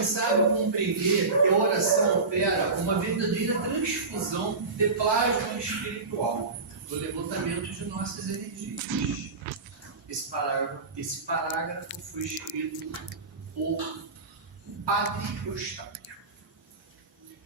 indispensável compreender que a oração opera uma verdadeira transfusão de plasma espiritual do levantamento de nossas energias. Esse parágrafo foi escrito por Padre Eustáquio.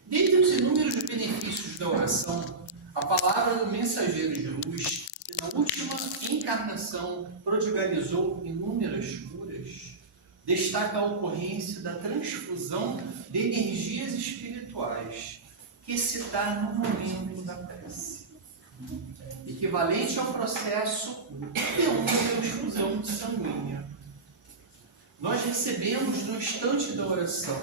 Dentre os inúmeros benefícios da oração, a palavra do mensageiro de luz, que na última encarnação prodigalizou inúmeras curas, destaca a ocorrência da transfusão de energias espirituais que se dá no momento da prece, equivalente ao processo de uma transfusão sanguínea. Nós recebemos no instante da oração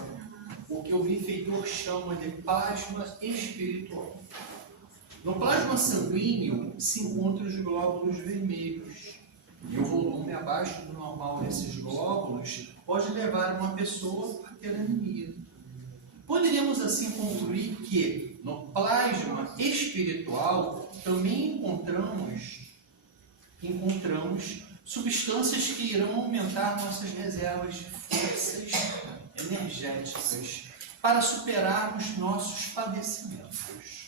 o que o benfeitor chama de plasma espiritual. No plasma sanguíneo se encontram os glóbulos vermelhos, e o volume abaixo do normal desses glóbulos pode levar uma pessoa a ter anemia. Poderíamos assim concluir que no plasma espiritual também encontramos substâncias que irão aumentar nossas reservas de forças energéticas para superarmos nossos padecimentos.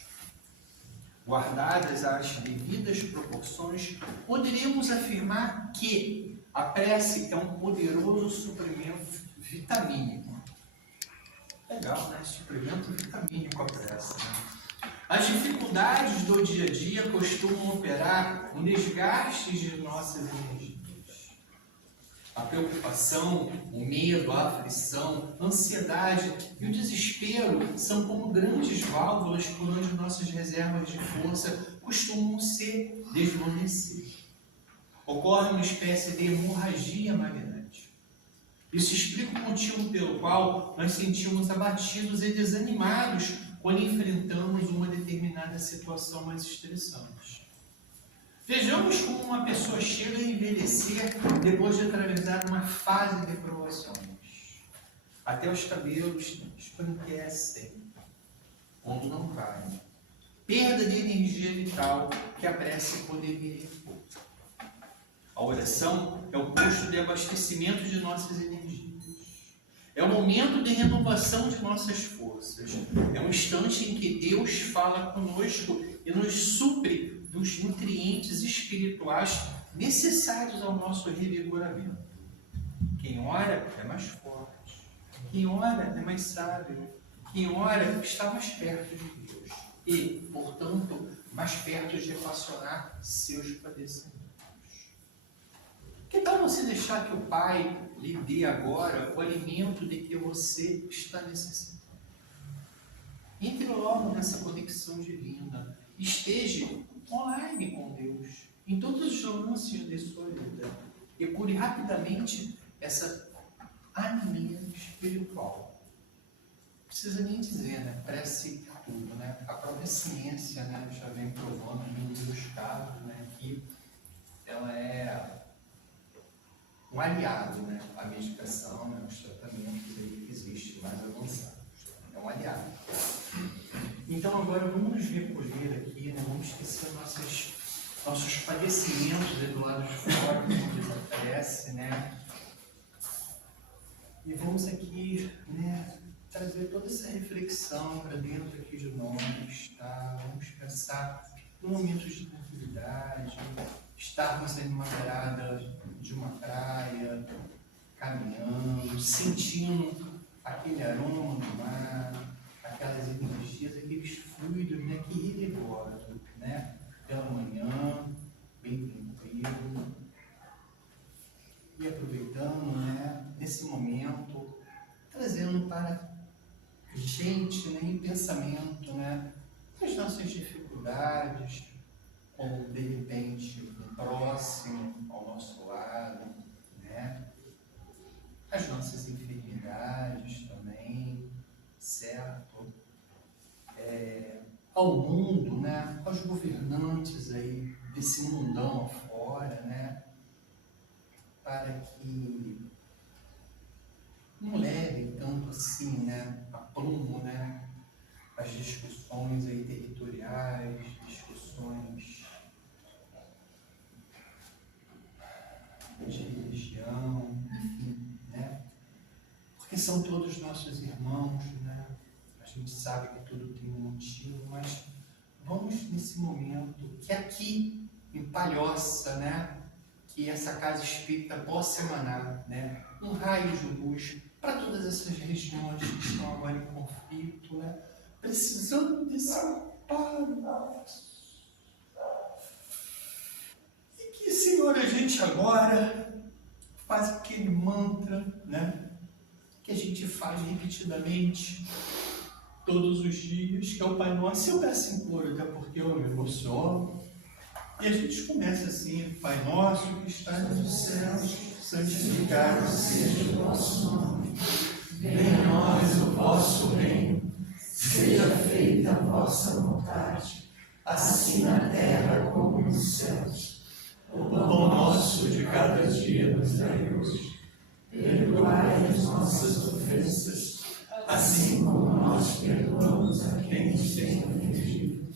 Guardadas as devidas proporções, poderíamos afirmar que a prece é um poderoso suplemento vitamínico. Legal, né? Suplemento vitamínico a prece, né? As dificuldades do dia a dia costumam operar um desgaste de nossas energias. A preocupação, o medo, a aflição, a ansiedade e o desespero são como grandes válvulas por onde nossas reservas de força costumam se desvanecer. Ocorre uma espécie de hemorragia magnética. Isso explica o motivo pelo qual nós sentimos abatidos e desanimados quando enfrentamos uma determinada situação mais estressante. Vejamos como uma pessoa chega a envelhecer depois de atravessar uma fase de provações. Até os cabelos esbranquecem quando não caem. Perda de energia vital que a prece poderia repor. A oração é o posto de abastecimento de nossas energias. É o momento de renovação de nossas forças. É um instante em que Deus fala conosco e nos supre dos nutrientes espirituais necessários ao nosso revigoramento. Quem ora é mais forte. Quem ora é mais sábio. Quem ora está mais perto de Deus. E, portanto, mais perto de equacionar seus padecimentos. Que tal você deixar que o Pai lhe dê agora o alimento de que você está necessitando? Entre logo nessa conexão divina. Esteja online com Deus, em todos os lances de sua vida. E cure rapidamente essa anemia espiritual. Não precisa nem dizer, né? Prece tudo, né? A própria ciência, né, já vem provando em muitos casos, né, que ela é um aliado, né, à medicação, né, aos tratamentos aí que existem mais avançados. É um aliado. Então agora vamos nos recolher aqui, né, vamos esquecer nossos padecimentos do lado de fora, como diz a prece, né, e vamos aqui, né, trazer toda essa reflexão para dentro aqui de nós, tá? Vamos pensar em momentos de tranquilidade, estarmos em uma beirada de uma praia, caminhando, sentindo aquele aroma do mar, aquelas energias, aqueles fluidos, né, que revigoram, né, pela manhã, bem tranquilo, e aproveitando, né, nesse momento, trazendo para a gente, né, em pensamento, né, as nossas dificuldades, como de repente um próximo ao nosso lado, né, as nossas enfermidades também, certo? Ao mundo, né, aos governantes aí desse mundão afora, né, para que não levem tanto assim, né, a prumo, né, as discussões aí territoriais, discussões de religião, enfim, né? Porque que são todos nossos irmãos, né? A gente sabe que tudo tem um motivo, mas vamos nesse momento, que aqui em Palhoça, né? Que essa casa espírita possa emanar, né? Um raio de luz para todas essas regiões que estão agora em conflito, né? Precisando desse amparo nosso. E que, Senhor, a gente agora faz aquele mantra, né? Que a gente faz repetidamente todos os dias, que é o Pai Nosso. Eu peço em coro, até porque eu me emociono. E a gente começa assim: Pai Nosso que estás nos céus, santificado seja o vosso nome. Venha a nós o vosso reino. Seja feita a vossa vontade, assim na terra como nos céus. O pão nosso de cada dia nos dai hoje. Perdoai as nossas ofensas, assim como nós perdoamos a quem nos tem ofendido.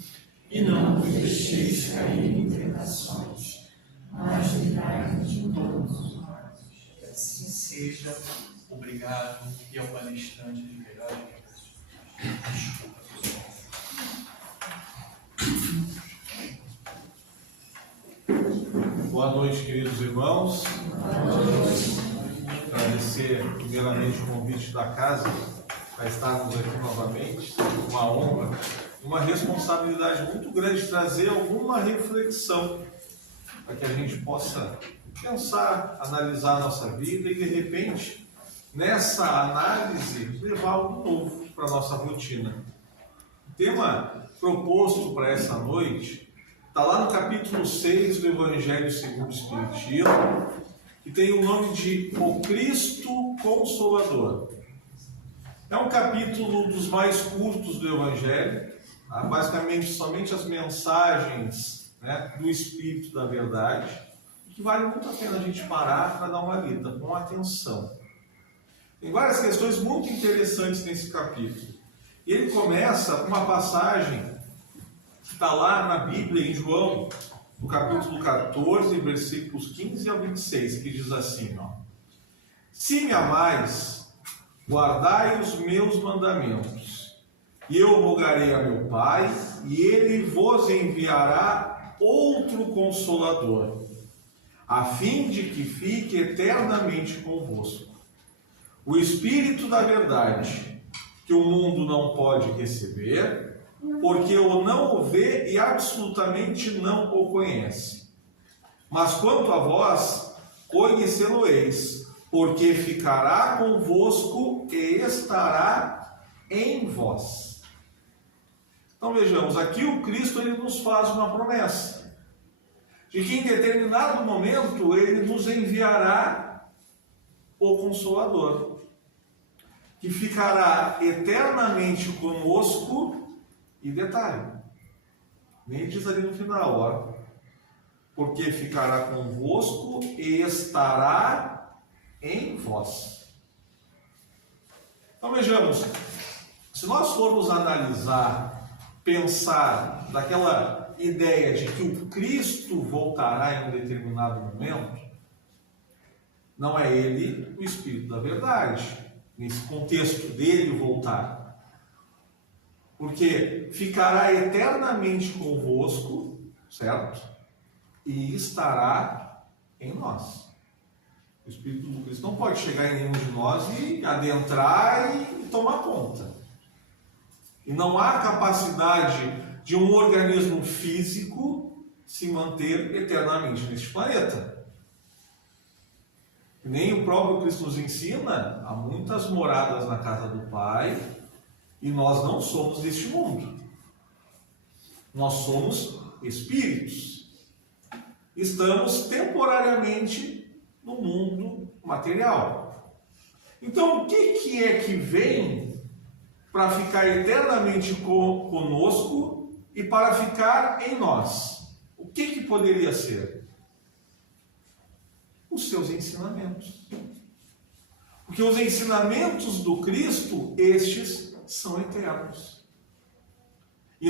E não nos deixeis cair em tentações, mas livrai-nos de todos os males. Que assim seja. Obrigado. E ao palestrante de melhor Desculpa, pessoal. Boa noite, queridos irmãos. Boa noite. Agradecer primeiramente o convite da casa para estarmos aqui novamente. Uma honra, uma responsabilidade muito grande de trazer alguma reflexão para que a gente possa pensar, analisar a nossa vida e, de repente, nessa análise, levar algo novo para a nossa rotina. O tema proposto para essa noite está lá no capítulo 6 do Evangelho segundo o Espiritismo, que tem o nome de O Cristo Consolador. É um capítulo dos mais curtos do Evangelho, tá? Basicamente somente as mensagens, né, do Espírito da Verdade, e que vale muito a pena a gente parar para dar uma lida com atenção. Tem várias questões muito interessantes nesse capítulo. E ele começa com uma passagem que está lá na Bíblia, em João, no capítulo 14, versículos 15 ao 26, que diz assim, ó: Se me amais, guardai os meus mandamentos, e eu rogarei a meu Pai, e ele vos enviará outro Consolador, a fim de que fique eternamente convosco. O Espírito da Verdade, que o mundo não pode receber, porque o não o vê e absolutamente não o conhece. Mas quanto a vós, conhecê-lo-eis, porque ficará convosco e estará em vós. Então vejamos, aqui o Cristo ele nos faz uma promessa, de que em determinado momento ele nos enviará o Consolador, que ficará eternamente conosco. E detalhe, nem diz ali no final, ó, porque ficará convosco e estará em vós. Então vejamos, se nós formos analisar, pensar daquela ideia de que o Cristo voltará em um determinado momento, não é ele o Espírito da Verdade, nesse contexto dele voltar. Porque ficará eternamente convosco, certo? E estará em nós. O Espírito do Cristo não pode chegar em nenhum de nós e adentrar e tomar conta. E não há capacidade de um organismo físico se manter eternamente neste planeta. Nem o próprio Cristo nos ensina, há muitas moradas na casa do Pai, e nós não somos deste mundo. Nós somos espíritos. Estamos temporariamente no mundo material. Então, o que é que vem para ficar eternamente conosco e para ficar em nós? O que poderia ser? Os seus ensinamentos. Porque os ensinamentos do Cristo, estes são eternos. E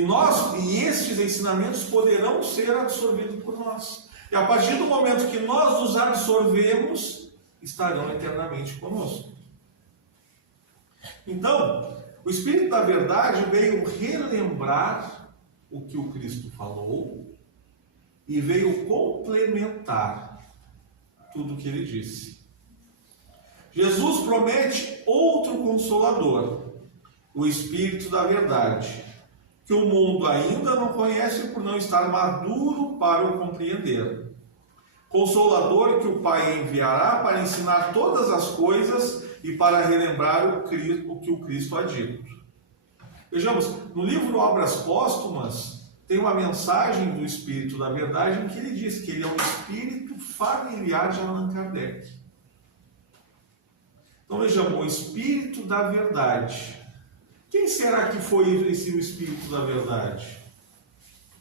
estes ensinamentos poderão ser absorvidos por nós. E a partir do momento que nós os absorvemos, estarão eternamente conosco. Então, o Espírito da Verdade veio relembrar o que o Cristo falou e veio complementar tudo o que ele disse. Jesus promete outro Consolador, o Espírito da Verdade, que o mundo ainda não conhece por não estar maduro para o compreender. Consolador que o Pai enviará para ensinar todas as coisas e para relembrar o que o Cristo há dito. Vejamos, no livro Obras Póstumas, tem uma mensagem do Espírito da Verdade em que ele diz que ele é um espírito familiar de Allan Kardec. Então vejamos, o Espírito da Verdade. Quem será que foi esse o Espírito da Verdade?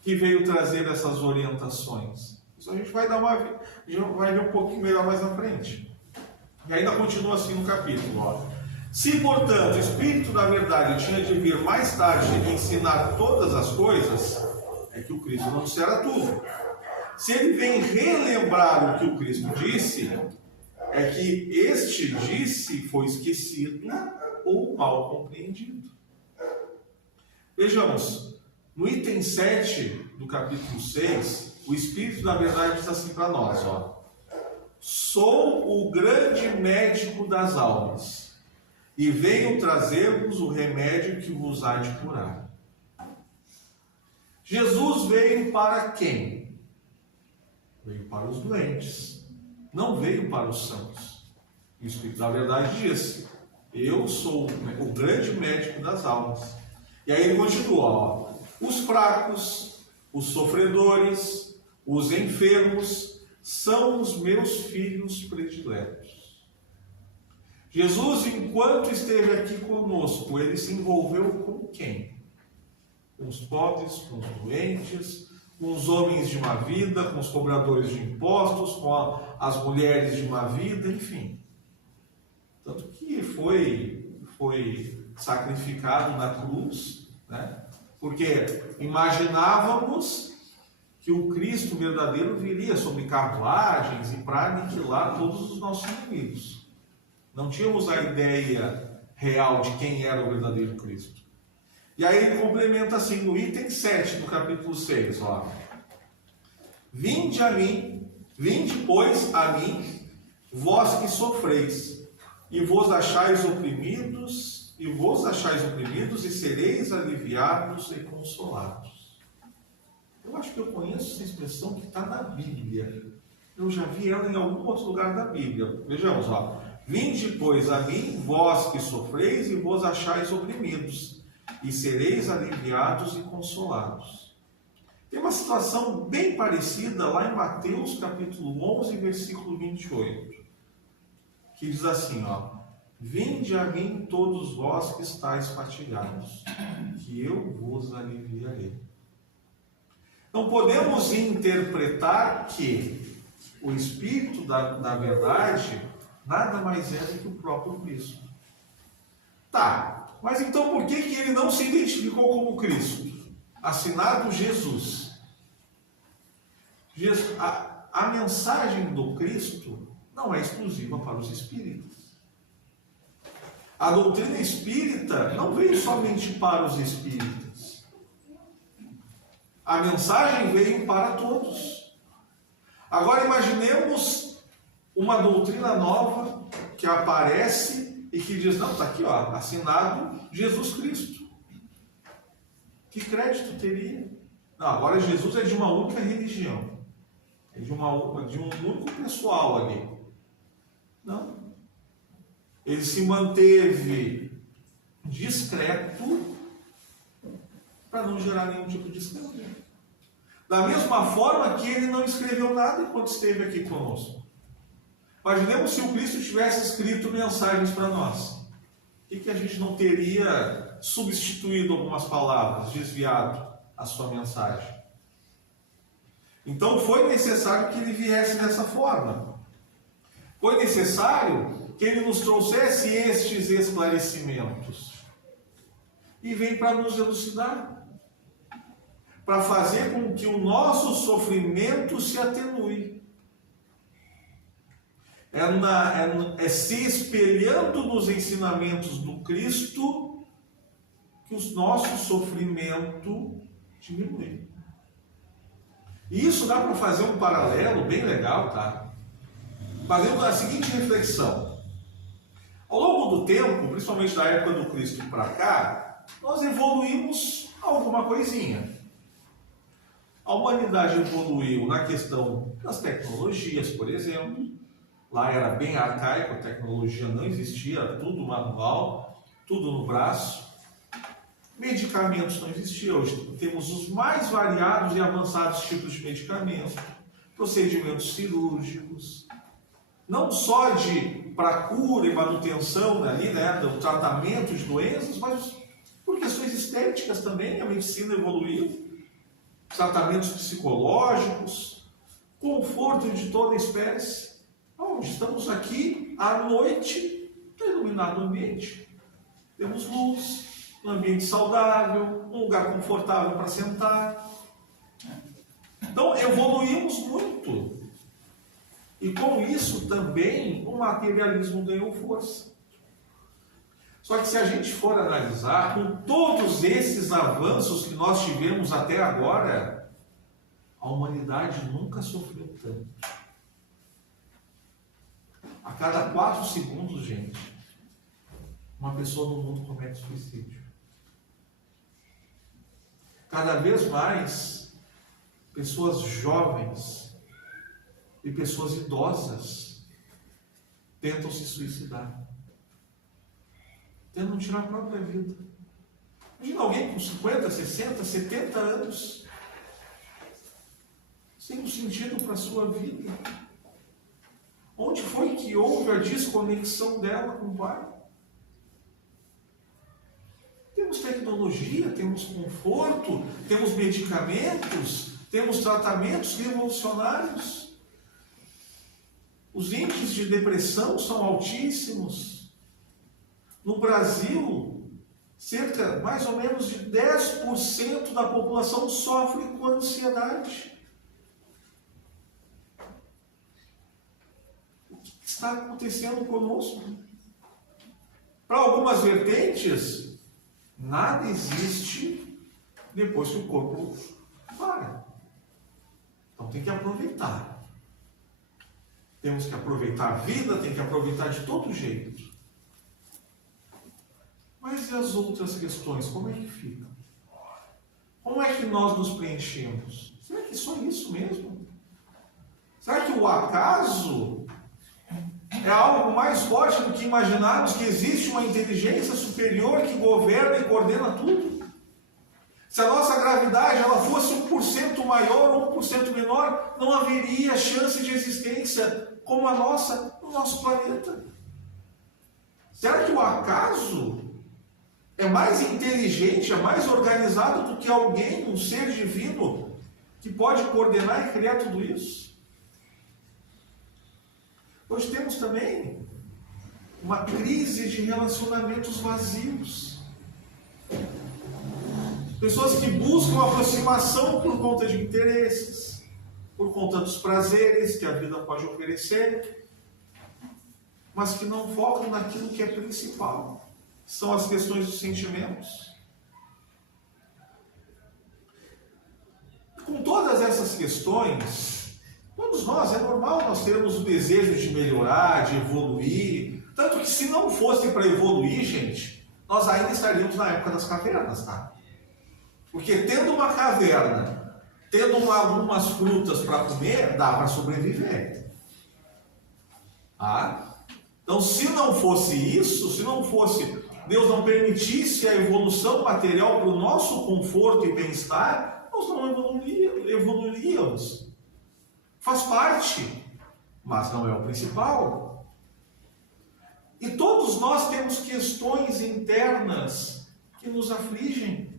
Que veio trazer essas orientações? Isso a gente vai ver um pouquinho melhor mais na frente. E ainda continua assim no capítulo. Ó. Se, portanto, o Espírito da Verdade tinha de vir mais tarde e ensinar todas as coisas, é que o Cristo não dissera tudo. Se ele vem relembrar o que o Cristo disse, é que este disse foi esquecido ou mal compreendido. Vejamos, no item 7 do capítulo 6, o Espírito da Verdade diz assim para nós, ó. Sou o grande médico das almas, e venho trazer-vos o remédio que vos há de curar. Jesus veio para quem? Veio para os doentes, não veio para os santos. O Espírito da Verdade diz, eu sou o grande médico das almas. E aí ele continua, ó, os fracos, os sofredores, os enfermos, são os meus filhos prediletos. Jesus, enquanto esteve aqui conosco, ele se envolveu com quem? Com os pobres, com os doentes, com os homens de má vida, com os cobradores de impostos, com as mulheres de má vida, enfim. Tanto que foi sacrificado na cruz, né? Porque imaginávamos que o Cristo verdadeiro viria sobre carruagens e para aniquilar todos os nossos inimigos. Não tínhamos a ideia real de quem era o verdadeiro Cristo. E aí ele complementa assim, no item 7 do capítulo 6, ó. Vinde, pois, a mim, vós que sofreis, e vos achais oprimidos, e sereis aliviados e consolados. Eu acho que eu conheço essa expressão que está na Bíblia. Eu já vi ela em algum outro lugar da Bíblia. Vejamos, ó. Vinde, pois, a mim, vós que sofreis e vos achais oprimidos, e sereis aliviados e consolados. Tem uma situação bem parecida lá em Mateus, capítulo 11, versículo 28, que diz assim, ó. Vinde a mim todos vós que estáis fatigados, que eu vos aliviarei. Então podemos interpretar que o Espírito da Verdade nada mais é do que o próprio Cristo. Tá, mas então por que ele não se identificou como Cristo? Assinado Jesus. A mensagem do Cristo não é exclusiva para os espíritas. A doutrina espírita não veio somente para os espíritas. A mensagem veio para todos. Agora imaginemos uma doutrina nova que aparece e que diz, não, está aqui, ó, assinado Jesus Cristo. Que crédito teria? Não, agora Jesus é de uma única religião. É de um único pessoal ali. Não. Ele se manteve discreto para não gerar nenhum tipo de escândalo. Da mesma forma que ele não escreveu nada enquanto esteve aqui conosco. Imaginemos se o Cristo tivesse escrito mensagens para nós. E que a gente não teria substituído algumas palavras, desviado a sua mensagem. Então foi necessário que ele viesse dessa forma. Foi necessário que ele nos trouxesse estes esclarecimentos. E vem para nos elucidar. Para fazer com que o nosso sofrimento se atenue. É se espelhando nos ensinamentos do Cristo que o nosso sofrimento diminui. E isso dá para fazer um paralelo bem legal, tá? Fazendo a seguinte reflexão. Ao longo do tempo, principalmente da época do Cristo para cá, nós evoluímos alguma coisinha. A humanidade evoluiu na questão das tecnologias, por exemplo. Lá era bem arcaico, a tecnologia não existia, era tudo manual, tudo no braço. Medicamentos não existiam. Hoje temos os mais variados e avançados tipos de medicamentos, procedimentos cirúrgicos, não só para cura e manutenção ali, né, do tratamento de doenças, mas por questões estéticas também, a medicina evoluiu, tratamentos psicológicos, conforto de toda espécie. Estamos aqui à noite, está iluminado o ambiente, temos luz, um ambiente saudável, um lugar confortável para sentar. Então evoluímos muito. E com isso também o materialismo ganhou força. Só que se a gente for analisar, com todos esses avanços que nós tivemos até agora, a humanidade nunca sofreu tanto. A cada 4 segundos, gente, uma pessoa no mundo comete suicídio. Cada vez mais, pessoas jovens e pessoas idosas tentam se suicidar. Tentam tirar a própria vida. Imagina alguém com 50, 60, 70 anos, sem um sentido para a sua vida. Onde foi que houve a desconexão dela com o Pai? Temos tecnologia, temos conforto, temos medicamentos, temos tratamentos revolucionários. Os índices de depressão são altíssimos. No Brasil, mais ou menos de 10% da população sofre com ansiedade. O que está acontecendo conosco? Para algumas vertentes, nada existe depois que o corpo para. Então tem que aproveitar. Temos que aproveitar a vida, tem que aproveitar de todo jeito. Mas e as outras questões, como é que ficam? Como é que nós nos preenchemos? Será que é só isso mesmo? Será que o acaso é algo mais forte do que imaginarmos que existe uma inteligência superior que governa e coordena tudo? Se a nossa gravidade ela fosse 1% maior ou 1% menor, não haveria chance de existência como a nossa no nosso planeta. Será que o acaso é mais inteligente, é mais organizado do que alguém, um ser divino, que pode coordenar e criar tudo isso? Hoje temos também uma crise de relacionamentos vazios. Pessoas que buscam aproximação por conta de interesses, por conta dos prazeres que a vida pode oferecer, mas que não focam naquilo que é principal. São as questões dos sentimentos. Com todas essas questões, todos nós, é normal nós termos o desejo de melhorar, de evoluir. Tanto que se não fosse para evoluir, gente, nós ainda estaríamos na época das cavernas, tá? Porque tendo uma caverna, tendo algumas frutas para comer, dá para sobreviver. Ah? Então, se não fosse isso, se não fosse Deus não permitisse a evolução material para o nosso conforto e bem-estar, nós não evoluiríamos. Faz parte, mas não é o principal. E todos nós temos questões internas que nos afligem.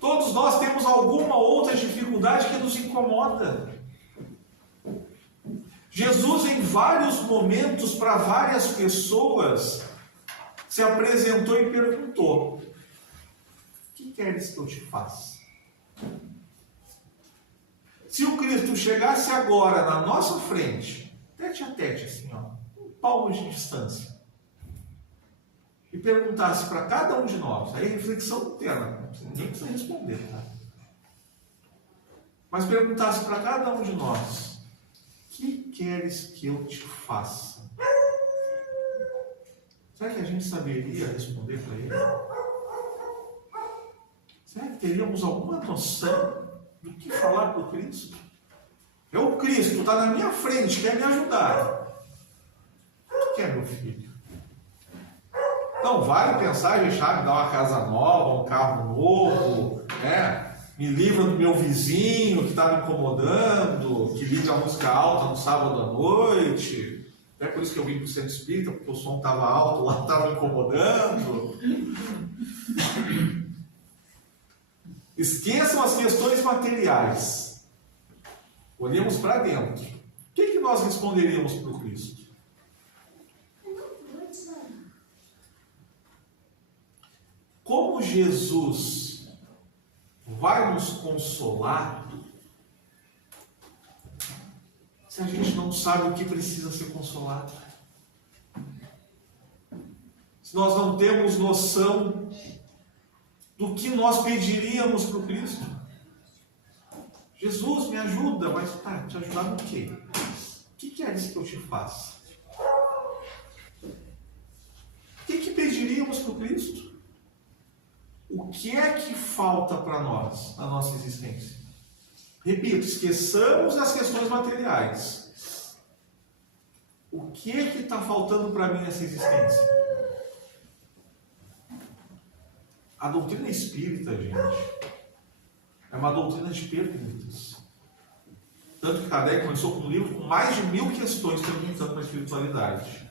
Todos nós temos alguma outra dificuldade que nos incomoda. Jesus, em vários momentos, para várias pessoas, se apresentou e perguntou: o que queres que eu te faça? Se o Cristo chegasse agora na nossa frente, tete a tete, assim, ó, um palmo de distância, e perguntasse para cada um de nós, aí reflexão interna, ninguém precisa responder, tá? Mas perguntasse para cada um de nós: que queres que eu te faça? Será que a gente saberia responder para ele? Será que teríamos alguma noção do que falar para o Cristo? É o Cristo, está na minha frente, quer me ajudar. O que quer, meu filho? Não vale pensar em deixar me dar uma casa nova, um carro novo, né? Me livra do meu vizinho que está me incomodando, que liga a música alta no sábado à noite. É por isso que eu vim para o centro espírita, porque o som estava alto lá, estava me incomodando. Esqueçam as questões materiais. Olhemos para dentro. O que nós responderíamos para o Cristo? Como Jesus vai nos consolar se a gente não sabe o que precisa ser consolado? Se nós não temos noção do que nós pediríamos para o Cristo? Jesus, me ajuda, mas tá, te ajudar no quê? O que queres que eu te faça? O que pediríamos para o Cristo? O que é que falta para nós na nossa existência? Repito, esqueçamos as questões materiais. O que é que está faltando para mim nessa existência? A doutrina espírita, gente, é uma doutrina de perguntas. Tanto que Kardec começou com um livro com mais de 1000 questões perguntando para a espiritualidade.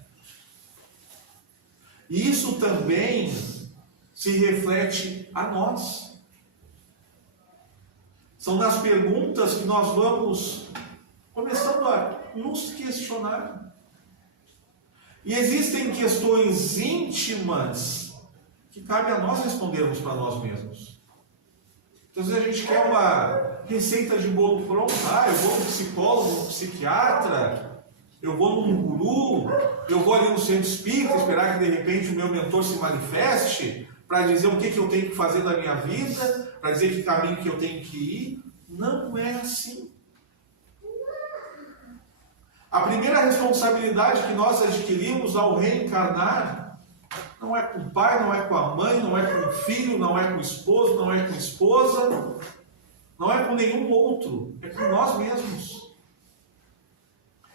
E isso também se reflete a nós. São nas perguntas que nós vamos começando a nos questionar. E existem questões íntimas que cabe a nós respondermos para nós mesmos. Então, às vezes a gente quer uma receita de bolo pronta. Eu vou no psicólogo, no psiquiatra, eu vou num guru, eu vou ali no centro espírita esperar que de repente o meu mentor se manifeste para dizer o que eu tenho que fazer na minha vida, para dizer que caminho que eu tenho que ir. Não é assim. A primeira responsabilidade que nós adquirimos ao reencarnar não é com o pai, não é com a mãe, não é com o filho, não é com o esposo, não é com a esposa, não é com nenhum outro, é com nós mesmos.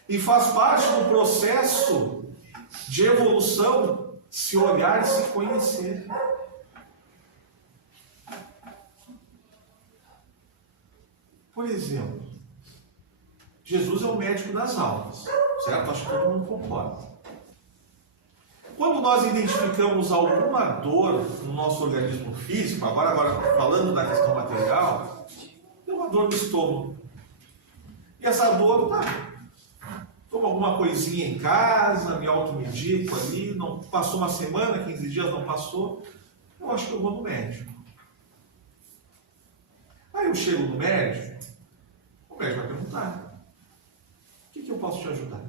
E faz parte do processo de evolução se olhar e se conhecer. Por exemplo, Jesus é o médico das almas, certo? Acho que todo mundo concorda. Quando nós identificamos alguma dor no nosso organismo físico, agora falando da questão material, tem uma dor no estômago. E essa dor, tomo alguma coisinha em casa, me automedico ali, não passou uma semana, 15 dias, não passou, eu acho que eu vou no médico. Aí eu chego no médico, o médico vai perguntar: o que eu posso te ajudar?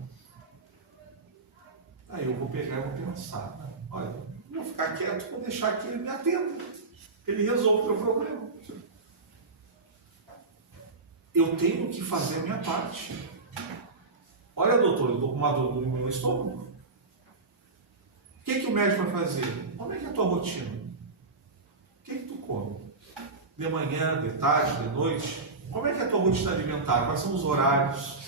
Aí eu vou pegar e vou pensar: olha, vou ficar quieto, vou deixar que ele me atenda, ele resolve o meu problema. Eu tenho que fazer a minha parte. Olha, doutor, eu estou com uma dor no meu estômago. O que o médico vai fazer? Como é que é a tua rotina? O que tu come? De manhã, de tarde, de noite? Como é que é a tua rotina alimentar? Quais são os horários?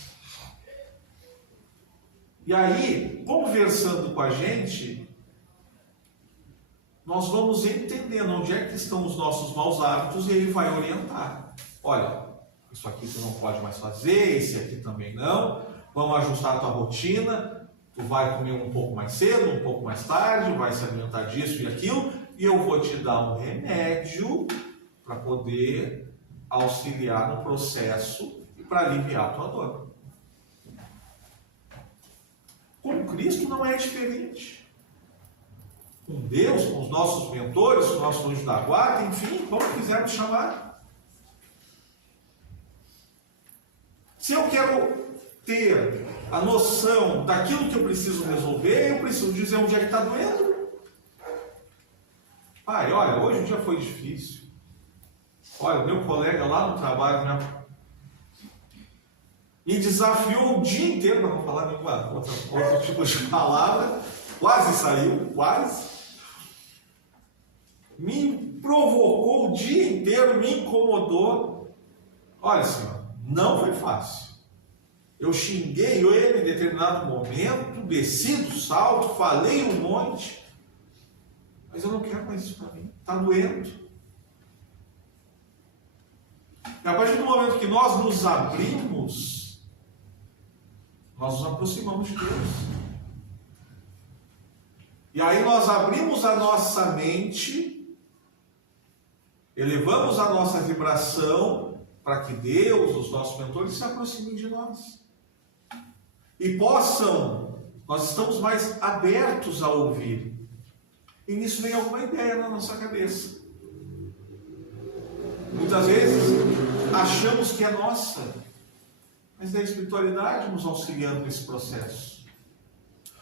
E aí, conversando com a gente, nós vamos entendendo onde é que estão os nossos maus hábitos e ele vai orientar. Olha, isso aqui tu não pode mais fazer, esse aqui também não. Vamos ajustar a tua rotina. Tu vai comer um pouco mais cedo, um pouco mais tarde, vai se alimentar disso e aquilo, e eu vou te dar um remédio para poder auxiliar no processo e para aliviar a tua dor. Com Cristo não é diferente. Com Deus, com os nossos mentores, com o nosso anjo da guarda, enfim, como quisermos chamar. Se eu quero ter a noção daquilo que eu preciso resolver, eu preciso dizer onde é que está doendo. Pai, olha, hoje o dia foi difícil. Olha, meu colega lá no trabalho me desafiou o dia inteiro, para não falar nenhuma outro tipo de palavra, quase saiu, quase. Me provocou o dia inteiro, me incomodou. Olha, senhor, não foi fácil. Eu xinguei ele em determinado momento, desci do salto, falei um monte, mas eu não quero mais isso para mim, está doendo. E a partir do momento que nós nos abrimos, nós nos aproximamos de Deus. E aí nós abrimos a nossa mente, elevamos a nossa vibração para que Deus, os nossos mentores, se aproximem de nós. E nós estamos mais abertos a ouvir. E nisso vem alguma ideia na nossa cabeça. Muitas vezes achamos que é nossa, mas é a espiritualidade nos auxiliando nesse processo.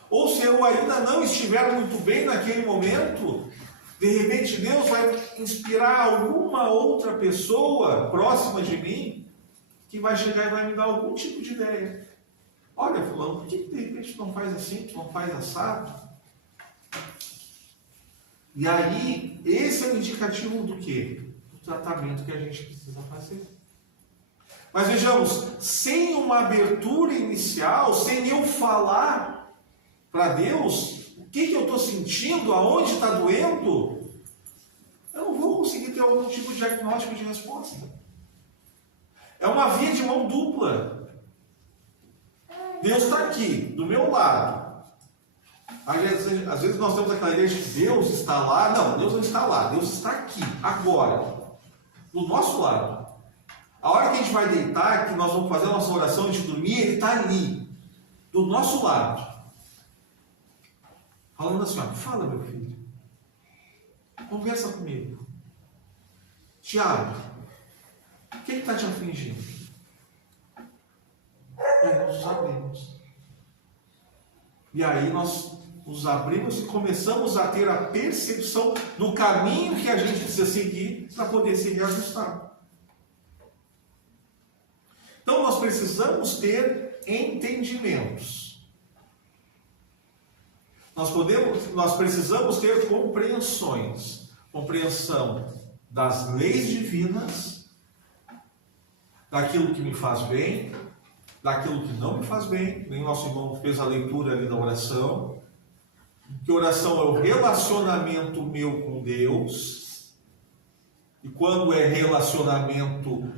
Ou se eu ainda não estiver muito bem naquele momento, de repente Deus vai inspirar alguma outra pessoa próxima de mim, que vai chegar e vai me dar algum tipo de ideia. Olha, fulano, por que de repente tu não faz assim, tu não faz assado? E aí, esse é o indicativo do quê? Do tratamento que a gente precisa fazer. Mas vejamos, sem uma abertura inicial, sem eu falar para Deus o que eu estou sentindo, aonde está doendo, eu não vou conseguir ter algum tipo de diagnóstico de resposta. É uma via de mão dupla. Deus está aqui, do meu lado. Às vezes nós temos aquela ideia de que Deus está lá. Não, Deus não está lá. Deus está aqui, agora, do nosso lado. A hora que a gente vai deitar, que nós vamos fazer a nossa oração de dormir, Ele está ali, do nosso lado. Falando assim, ó, fala, meu filho. Conversa comigo. Tiago, o que está te afligindo? E aí nós nos abrimos. E aí nós nos abrimos e começamos a ter a percepção do caminho que a gente precisa seguir para poder se reajustar. Então nós precisamos ter entendimentos. Nós precisamos ter compreensões. Compreensão das leis divinas, daquilo que me faz bem, daquilo que não me faz bem. Nem nosso irmão fez a leitura ali da oração. Que oração é o relacionamento meu com Deus. E quando é relacionamento,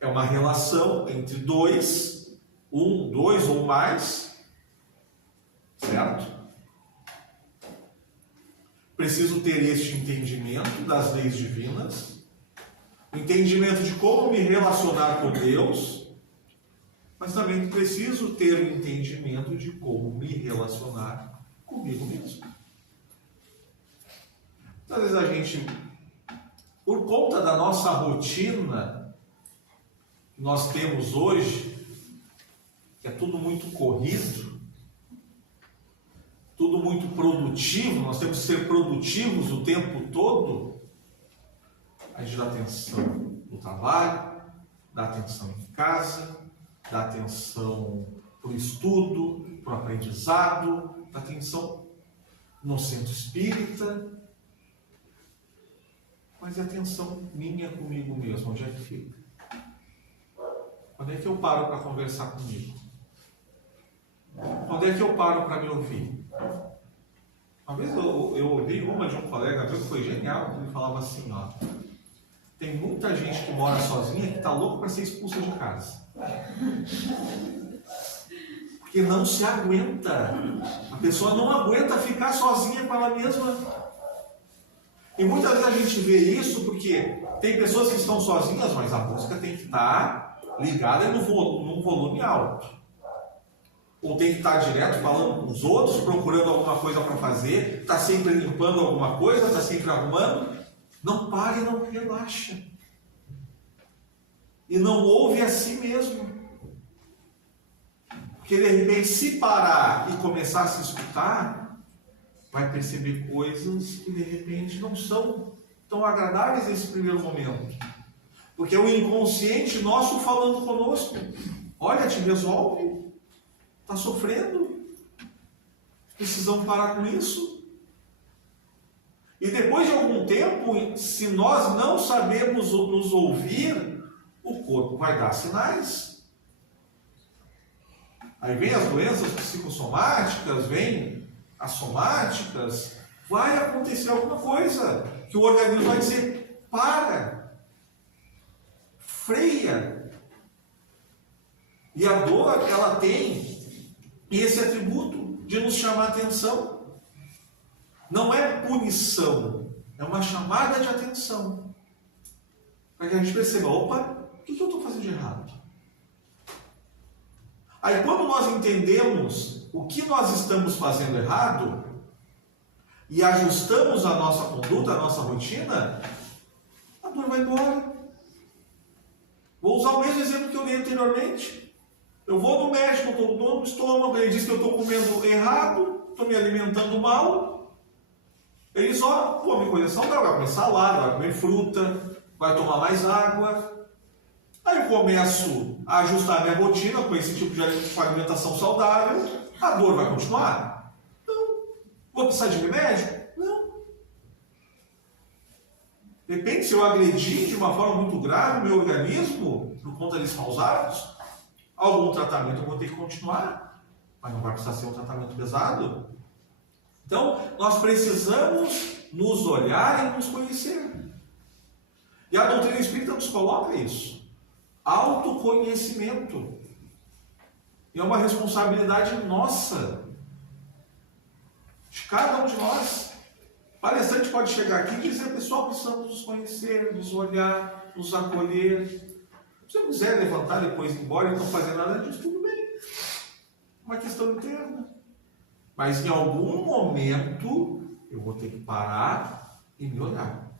é uma relação entre dois ou mais. Certo? Preciso ter este entendimento das leis divinas. O entendimento de como me relacionar com Deus. Mas também preciso ter o entendimento de como me relacionar comigo mesmo. Às vezes a gente, por conta da nossa rotina que nós temos hoje, que é tudo muito corrido, tudo muito produtivo, nós temos que ser produtivos o tempo todo, a gente dá atenção no trabalho, dá atenção em casa, dá atenção para o estudo, para o aprendizado, dá atenção no centro espírita, mas é atenção minha comigo mesmo, onde é que fica? Quando é que eu paro para conversar comigo? Quando é que eu paro para me ouvir? Uma vez eu ouvi uma de um colega meu que foi genial, ele falava assim, ó, tem muita gente que mora sozinha que está louco para ser expulsa de casa. Porque não se aguenta. A pessoa não aguenta ficar sozinha com ela mesma. E muitas vezes a gente vê isso porque tem pessoas que estão sozinhas, mas a música tem que estar ligada num volume alto. Ou tem que estar direto falando com os outros, procurando alguma coisa para fazer, está sempre limpando alguma coisa, está sempre arrumando. Não para e não relaxa. E não ouve a si mesmo. Porque de repente, se parar e começar a se escutar, vai perceber coisas que de repente não são tão agradáveis nesse primeiro momento. Porque é o inconsciente nosso falando conosco. Olha, te resolve. Está sofrendo. Precisamos parar com isso. E depois de algum tempo, se nós não sabemos nos ouvir, o corpo vai dar sinais. Aí vem as doenças psicossomáticas, vem as somáticas, vai acontecer alguma coisa que o organismo vai dizer, para, freia. E a dor, ela tem esse atributo de nos chamar a atenção. Não é punição, é uma chamada de atenção. Para que a gente perceba, opa, o que eu estou fazendo de errado? Aí quando nós entendemos o que nós estamos fazendo errado, e ajustamos a nossa conduta, a nossa rotina, a dor vai embora. Vou usar o mesmo exemplo que eu dei anteriormente. Eu vou no médico, estou no estômago, ele diz que eu estou comendo errado, estou me alimentando mal. Ele só come coisa saudável, vai comer salada, vai comer fruta, vai tomar mais água. Aí eu começo a ajustar a minha rotina com esse tipo de alimentação saudável, a dor vai continuar? Não. Vou precisar de remédio? Não. De repente, se eu agredir de uma forma muito grave o meu organismo, por conta desses maus hábitos, algum tratamento eu vou ter que continuar, mas não vai precisar ser um tratamento pesado. Então, nós precisamos nos olhar e nos conhecer. E a doutrina espírita nos coloca isso. Autoconhecimento. E é uma responsabilidade nossa. De cada um de nós. O palestrante pode chegar aqui e dizer, pessoal, precisamos nos conhecer, nos olhar, nos acolher. Se você quiser levantar depois e ir embora e não fazer nada disso, tudo bem. Uma questão interna. Mas em algum momento eu vou ter que parar e me olhar.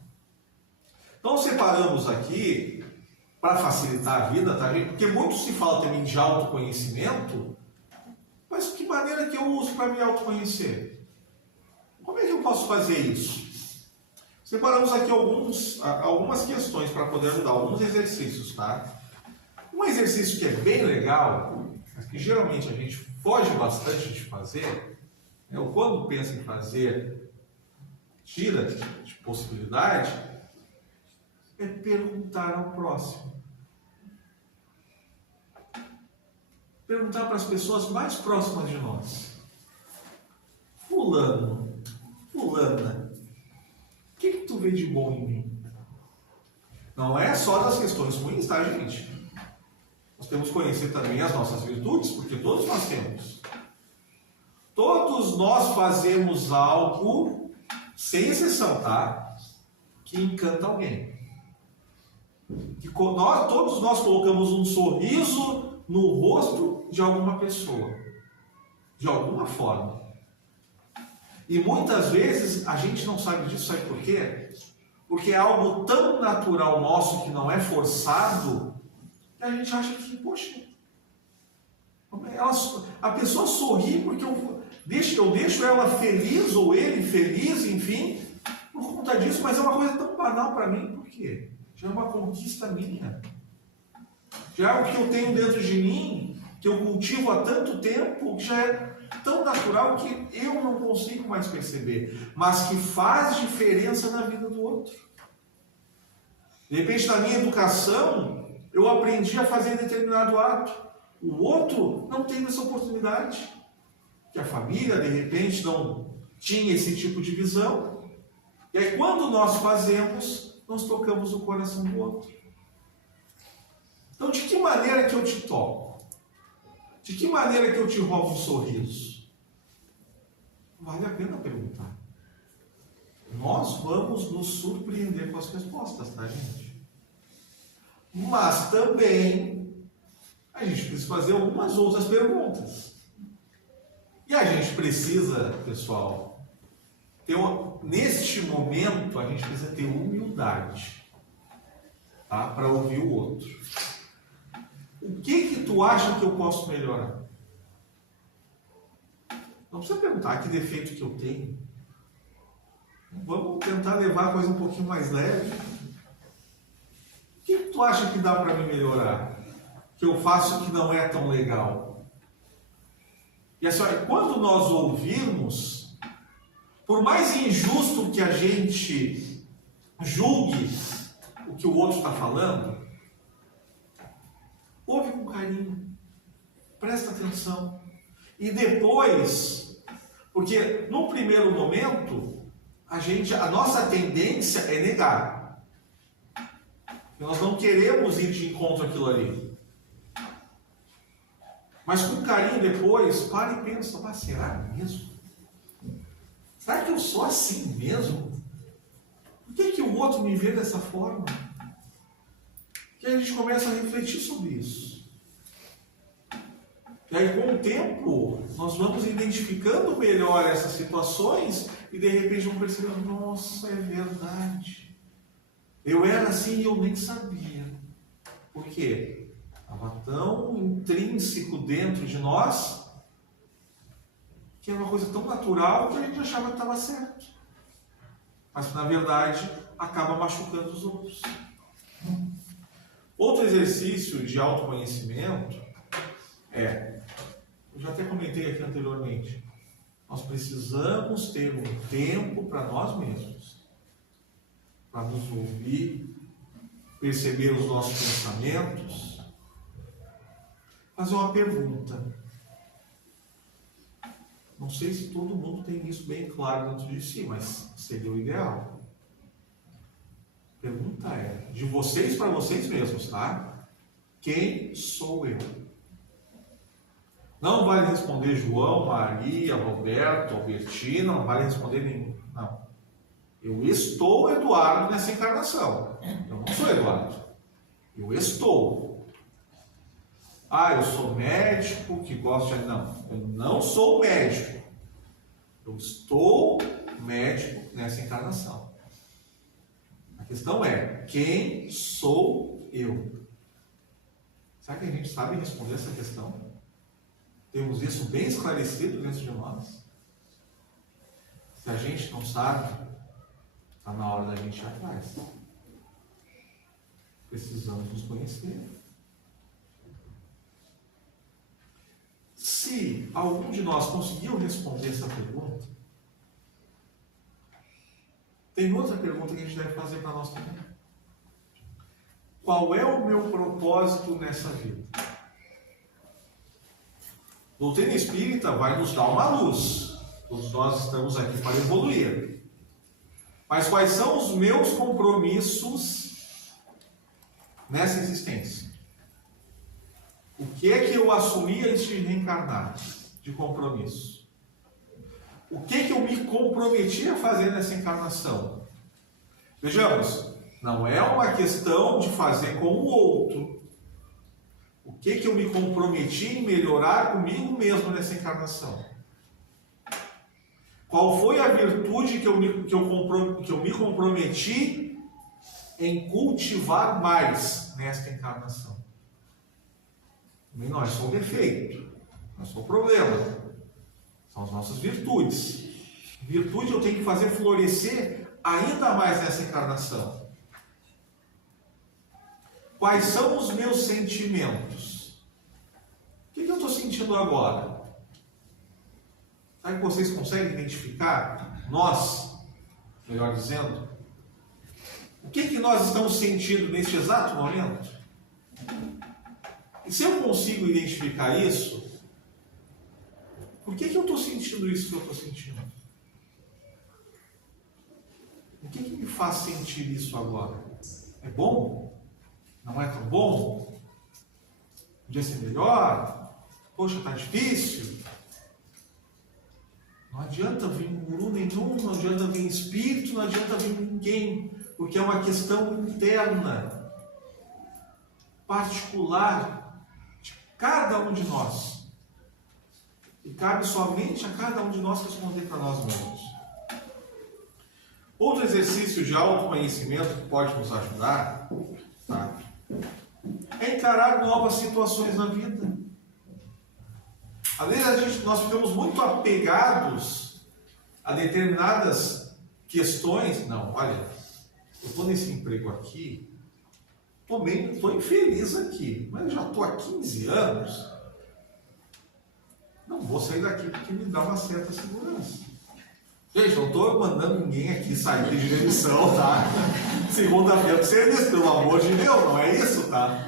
Então separamos aqui, para facilitar a vida, tá, gente? Porque muito se fala também de autoconhecimento, mas que maneira que eu uso para me autoconhecer? Como é que eu posso fazer isso? Separamos aqui algumas questões para poder ajudar, alguns exercícios, tá? Um exercício que é bem legal, mas que geralmente a gente foge bastante de fazer, ou quando pensa em fazer, tira de possibilidade, é perguntar ao próximo. Perguntar para as pessoas mais próximas de nós. Fulano, fulana, o que tu vê de bom em mim? Não é só das questões ruins, tá, gente? Nós temos que conhecer também as nossas virtudes, porque todos nós temos. Todos nós fazemos algo, sem exceção, tá? Que encanta alguém. Todos nós colocamos um sorriso no rosto de alguma pessoa. De alguma forma. E muitas vezes a gente não sabe disso, sabe por quê? Porque é algo tão natural nosso, que não é forçado, que a gente acha que, poxa, a pessoa sorri porque eu deixo ela feliz, ou ele feliz, enfim, por conta disso, mas é uma coisa tão banal para mim, por quê? Já é uma conquista minha. Já é algo que eu tenho dentro de mim, que eu cultivo há tanto tempo, que já é tão natural que eu não consigo mais perceber, mas que faz diferença na vida do outro. De repente, na minha educação, eu aprendi a fazer determinado ato. O outro não tem essa oportunidade. Que a família, de repente, não tinha esse tipo de visão. E aí, quando nós fazemos, nós tocamos o coração do outro. Então, de que maneira que eu te toco? De que maneira que eu te roubo um sorriso? Vale a pena perguntar. Nós vamos nos surpreender com as respostas, tá, gente? Mas também a gente precisa fazer algumas outras perguntas. E a gente precisa, pessoal, neste momento, a gente precisa ter humildade, tá? Para ouvir o outro. O que tu acha que eu posso melhorar? Não precisa perguntar que defeito que eu tenho. Vamos tentar levar a coisa um pouquinho mais leve. O que tu acha que dá para me melhorar? Que eu faço que não é tão legal? E assim, quando nós ouvirmos, por mais injusto que a gente julgue o que o outro está falando, ouve com carinho, presta atenção. E depois, porque no primeiro momento, a nossa tendência é negar. Nós não queremos ir de encontro àquilo ali. Mas com carinho depois, para e pensa, mas será mesmo? Será que eu sou assim mesmo? Por que o outro me vê dessa forma? E aí a gente começa a refletir sobre isso. E aí com o tempo, nós vamos identificando melhor essas situações e de repente vamos percebendo, nossa, é verdade. Eu era assim e eu nem sabia. Por quê? Estava tão intrínseco dentro de nós que era uma coisa tão natural que a gente achava que estava certo. Mas na verdade acaba machucando os outros. Outro exercício de autoconhecimento eu já até comentei aqui anteriormente, nós precisamos ter um tempo para nós mesmos, para nos ouvir, perceber os nossos pensamentos, fazer uma pergunta. Não sei se todo mundo tem isso bem claro dentro de si, mas seria o ideal. A pergunta é, de vocês para vocês mesmos, tá? Quem sou eu? Não vale responder João, Maria, Roberto, Albertina, não vale responder nenhum. Não. Eu estou Eduardo nessa encarnação. Eu não sou Eduardo. Eu estou. Eu sou médico que gosta de... Não, eu não sou médico. Eu estou médico nessa encarnação. A questão é, quem sou eu? Será que a gente sabe responder essa questão? Temos isso bem esclarecido dentro de nós? Se a gente não sabe, está na hora da gente ir atrás. Precisamos nos conhecer. Se algum de nós conseguiu responder essa pergunta, tem outra pergunta que a gente deve fazer para nós também. Qual é o meu propósito nessa vida? Doutrina espírita vai nos dar uma luz. Todos nós estamos aqui para evoluir. Mas quais são os meus compromissos nessa existência? O que é que eu assumi antes de reencarnar de compromisso? O que é que eu me comprometi a fazer nessa encarnação? Vejamos, não é uma questão de fazer com o outro. O que é que eu me comprometi em melhorar comigo mesmo nessa encarnação? Qual foi a virtude que eu me comprometi em cultivar mais nesta encarnação? Não é só o defeito, não é só o problema, são as nossas virtudes. Virtude eu tenho que fazer florescer ainda mais nessa encarnação. Quais são os meus sentimentos? O que eu estou sentindo agora? Sabe que vocês conseguem identificar? Nós, melhor dizendo, o que nós estamos sentindo neste exato momento? E se eu consigo identificar isso, por que eu estou sentindo isso que eu estou sentindo? O que me faz sentir isso agora? É bom? Não é tão bom? Podia ser melhor? Poxa, está difícil? Não adianta vir guru nenhum, não adianta vir espírito, não adianta vir ninguém, porque é uma questão interna, particular, de cada um de nós. E cabe somente a cada um de nós responder para nós mesmos. Outro exercício de autoconhecimento que pode nos ajudar, é encarar novas situações na vida. Às vezes nós ficamos muito apegados a determinadas questões. Não, olha, eu estou nesse emprego aqui, estou infeliz aqui, mas eu já estou há 15 anos, não vou sair daqui porque me dá uma certa segurança. Gente, não estou mandando ninguém aqui sair de demissão, tá? Segunda-feira de serviço, pelo amor de Deus, não é isso, tá?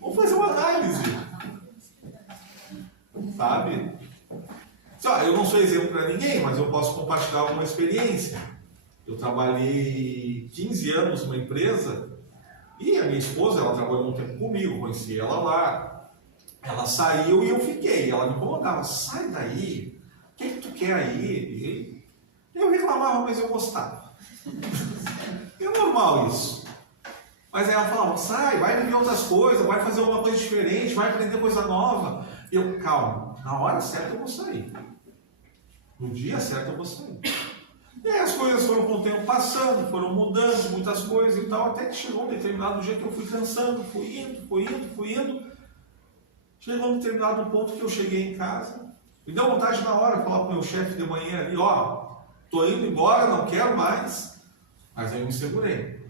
Vamos fazer uma análise, sabe? Eu não sou exemplo para ninguém, mas eu posso compartilhar alguma experiência. Eu trabalhei 15 anos numa empresa e a minha esposa, ela trabalhou um tempo comigo, conheci ela lá. Ela saiu e eu fiquei. Ela me incomodava, sai daí, o que tu quer aí? E eu reclamava, mas eu gostava. É normal isso. Mas aí ela falava, sai, vai viver outras coisas, vai fazer alguma coisa diferente, vai aprender coisa nova. E eu, calma, na hora certa eu vou sair. No dia certo eu vou sair. E aí as coisas foram com o tempo passando, foram mudando, muitas coisas e tal, até que chegou um determinado dia que eu fui cansando, fui indo. Chegou um determinado ponto que eu cheguei em casa, me deu vontade na hora de falar para o meu chefe de manhã ali, tô indo embora, não quero mais. Mas aí eu me segurei.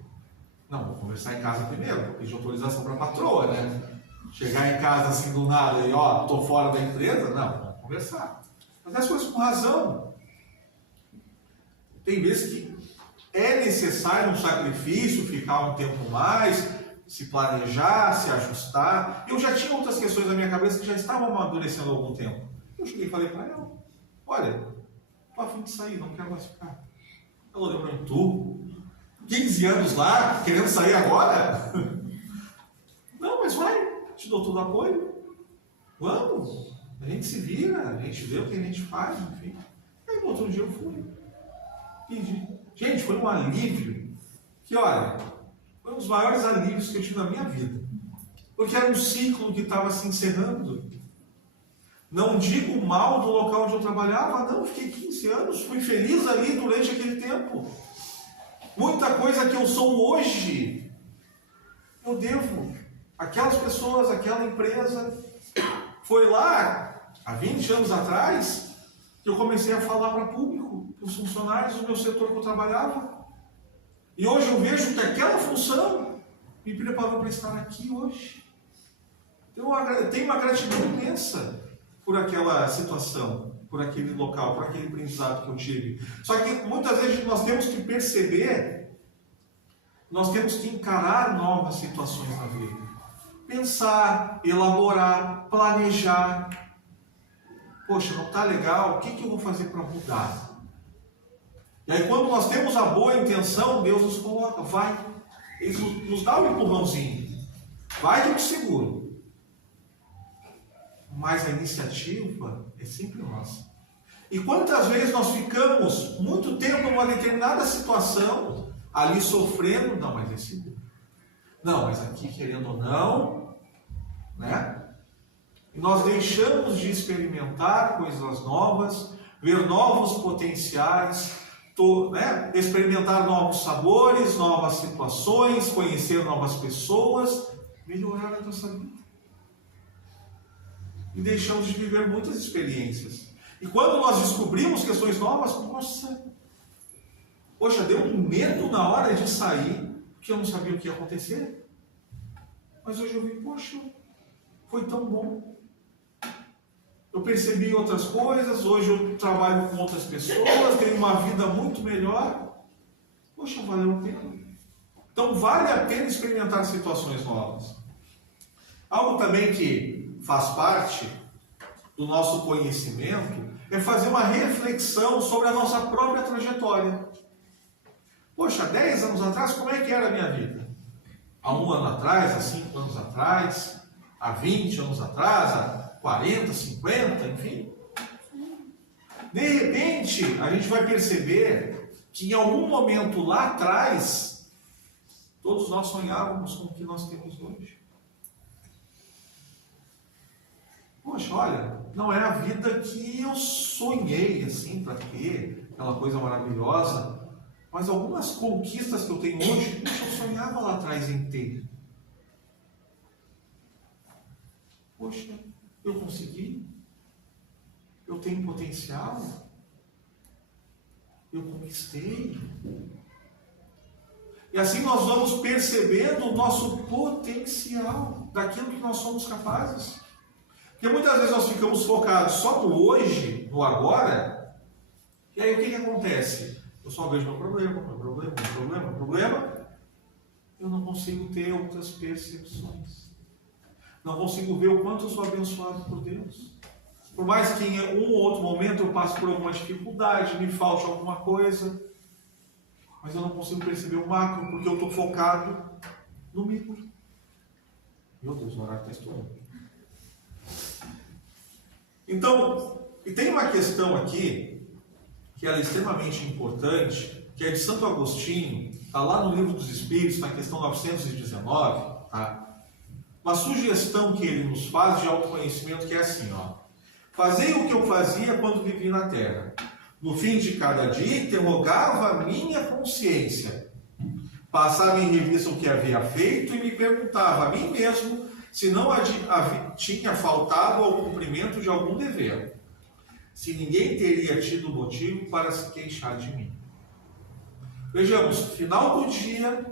Não, vou conversar em casa primeiro, vou pedir autorização para a patroa, né? Chegar em casa assim do nada e tô fora da empresa, não, vamos conversar. Mas as coisas com razão. Tem vezes que é necessário um sacrifício, ficar um tempo mais, se planejar, se ajustar. Eu já tinha outras questões na minha cabeça que já estavam amadurecendo há algum tempo. Eu cheguei e falei para ela, olha, tô a fim de sair, não quero mais ficar. Ela olhou para mim, tu, 15 anos lá, querendo sair agora? Não, mas vai, te dou todo apoio. Vamos, a gente se vira, a gente vê o que a gente faz, enfim. Aí no outro dia eu fui. Pedi. Gente, foi um alívio que, olha, foi um dos maiores alívios que eu tive na minha vida. Porque era um ciclo que estava se encerrando. Não digo mal do local onde eu trabalhava, não, fiquei 15 anos, fui feliz ali durante aquele tempo. Muita coisa que eu sou hoje, eu devo àquelas pessoas, àquela empresa. Foi lá, há 20 anos atrás, que eu comecei a falar para público, para os funcionários do meu setor que eu trabalhava. E hoje eu vejo que aquela função me preparou para estar aqui hoje. Então eu tenho uma gratidão imensa por aquela situação, por aquele local, por aquele aprendizado que eu tive. Só que muitas vezes nós temos que perceber, nós temos que encarar novas situações na vida. Pensar, elaborar, planejar. Poxa, não está legal, o que eu vou fazer para mudar? E aí quando nós temos a boa intenção, Deus nos coloca, vai. Ele nos dá um empurrãozinho. Vai que eu te seguro. Mas a iniciativa é sempre nossa. E quantas vezes nós ficamos muito tempo numa determinada situação, ali sofrendo, não, mas é seguro. Não, mas aqui querendo ou não, né? E nós deixamos de experimentar coisas novas, ver novos potenciais, experimentar novos sabores, novas situações, conhecer novas pessoas, melhorar a nossa vida. E deixamos de viver muitas experiências. E quando nós descobrimos questões novas, nossa, poxa, deu um medo na hora de sair, porque eu não sabia o que ia acontecer. Mas hoje eu vi, poxa, foi tão bom. Eu percebi outras coisas, hoje eu trabalho com outras pessoas, tenho uma vida muito melhor. Poxa, valeu a pena. Então vale a pena experimentar situações novas. Algo também que faz parte do nosso conhecimento é fazer uma reflexão sobre a nossa própria trajetória. Poxa, 10 anos atrás, como é que era a minha vida? Há 1 ano atrás, há 5 anos atrás, há 20 anos atrás, há 40, 50, enfim. De repente, a gente vai perceber que em algum momento lá atrás, todos nós sonhávamos com o que nós temos hoje. Poxa, olha, não é a vida que eu sonhei assim para ter, aquela coisa maravilhosa, mas algumas conquistas que eu tenho hoje, eu sonhava lá atrás em ter. Poxa, eu consegui? Eu tenho potencial? Eu conquistei? E assim nós vamos percebendo o nosso potencial, daquilo que nós somos capazes. Porque muitas vezes nós ficamos focados só no hoje, no agora, e aí o que acontece? Eu só vejo meu problema, eu não consigo ter outras percepções. Não consigo ver o quanto eu sou abençoado por Deus. Por mais que em um ou outro momento eu passe por alguma dificuldade, me falte alguma coisa, mas eu não consigo perceber o macro, porque eu estou focado no micro. Meu Deus, o horário está estourando. Então, e tem uma questão aqui, que ela é extremamente importante, que é de Santo Agostinho, está lá no Livro dos Espíritos, na questão 919, tá? Uma sugestão que ele nos faz de autoconhecimento, que é assim, ó. Fazei o que eu fazia quando vivi na Terra. No fim de cada dia, interrogava a minha consciência. Passava em revista o que havia feito e me perguntava a mim mesmo se não tinha faltado ao cumprimento de algum dever. Se ninguém teria tido motivo para se queixar de mim. Vejamos, final do dia,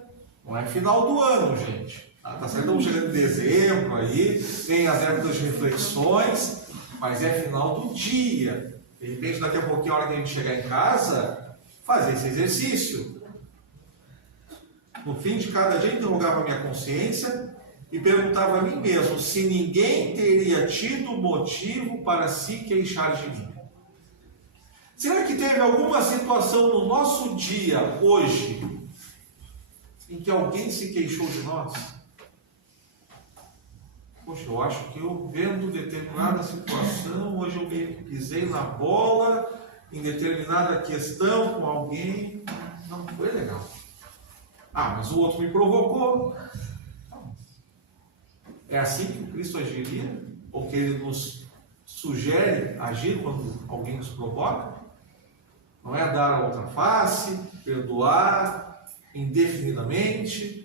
não é final do ano, gente. Tá certo? Estamos chegando em dezembro aí, tem as épocas de reflexões, mas é final do dia. De repente, daqui a pouquinho, a hora que a gente chegar em casa, fazer esse exercício. No fim de cada dia, interrogava a minha consciência e perguntava a mim mesmo se ninguém teria tido motivo para se queixar de mim. Será que teve alguma situação no nosso dia, hoje, em que alguém se queixou de nós? Poxa, eu acho que eu, vendo determinada situação, hoje eu meio que pisei na bola, em determinada questão com alguém, não foi legal. Ah, mas o outro me provocou. É assim que o Cristo agiria? Ou que ele nos sugere agir quando alguém nos provoca? Não é dar a outra face, perdoar indefinidamente?